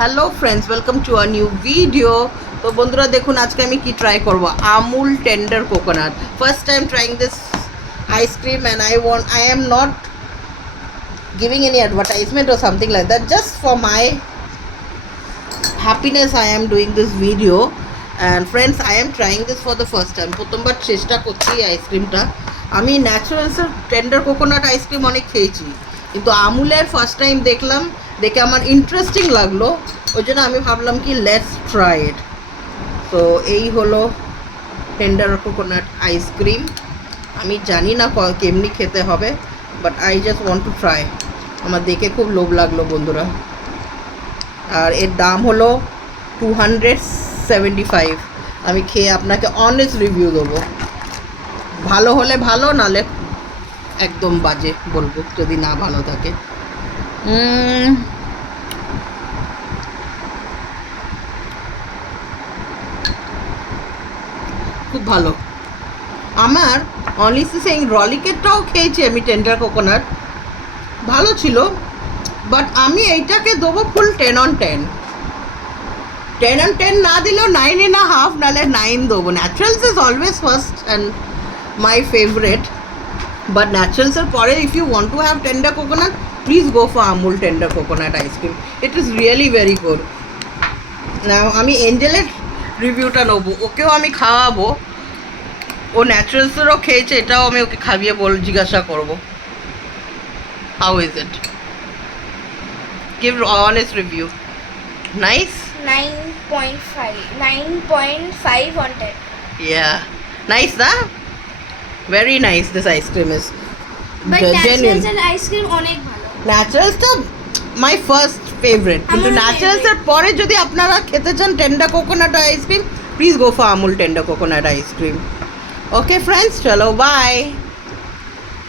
Hello friends, welcome to a new video. তো বন্ধুরা দেখুন আজকে আমি কি ট্রাই করব, Amul tender coconut. First time trying this ice cream and I am not giving any advertisement or something like that, just for my happiness I am doing this video. And friends, I am trying this for the first time, প্রথমবার চেষ্টা করছি এই আইসক্রিমটা। আমি ন্যাচারালসের tender coconut ice cream অনেক খেয়েছি, কিন্তু আমুলের first time দেখলাম, দেখে আমার ইন্টারেস্টিং লাগলো, ওই জন্য আমি ভাবলাম কি লেটস ট্রাই ইট। তো এই হলো টেন্ডার কোকোনাট আইসক্রিম। আমি জানি না কেমনি খেতে হবে, but I just want to try. আমার দেখে খুব লোভ লাগলো বন্ধুরা। আর এর দাম হলো 275। আমি খেয়ে আপনাকে অনেস্ট রিভিউ দেবো, ভালো হলে ভালো, নালে একদম বাজে বলবো যদি না ভালো থাকে। খুব ভালো। আমার অনেস্টলি সেইং রলিকেটটাও খেয়েছি আমি, টেন্ডার কোকোনাট ভালো ছিল, বাট আমি এইটাকে দেবো ফুল 10 on 10। 10 on 10 না দিলেও 9.5, নাহলে 9 দেবো। Naturals is always first and my favourite, but ন্যাচারালসের পরে if you want to have tender coconut, please go for Amul tender coconut ice cream. It is really very good. আমি এঞ্জেলের রিভিউটা নেবো, ওকেও আমি খাওয়াবো। ও ন্যাচারালসেরও খেয়েছে, এটাও আমি ওকে খাইয়ে জিজ্ঞাসা করবো how is it. Give honest review. Nice? 9.5. 9.5 on 10. Yeah. Nice, huh? Very nice this ice cream is. But Genuine. Naturals ice cream অনেক ভালো। Naturals টা my first favorite. কিন্তু আমারও Naturals এর favorite। পরে যদি আপনারা খেতে চান tender coconut ice cream, please go for Amul tender coconut ice cream. Okay friends, চলো bye.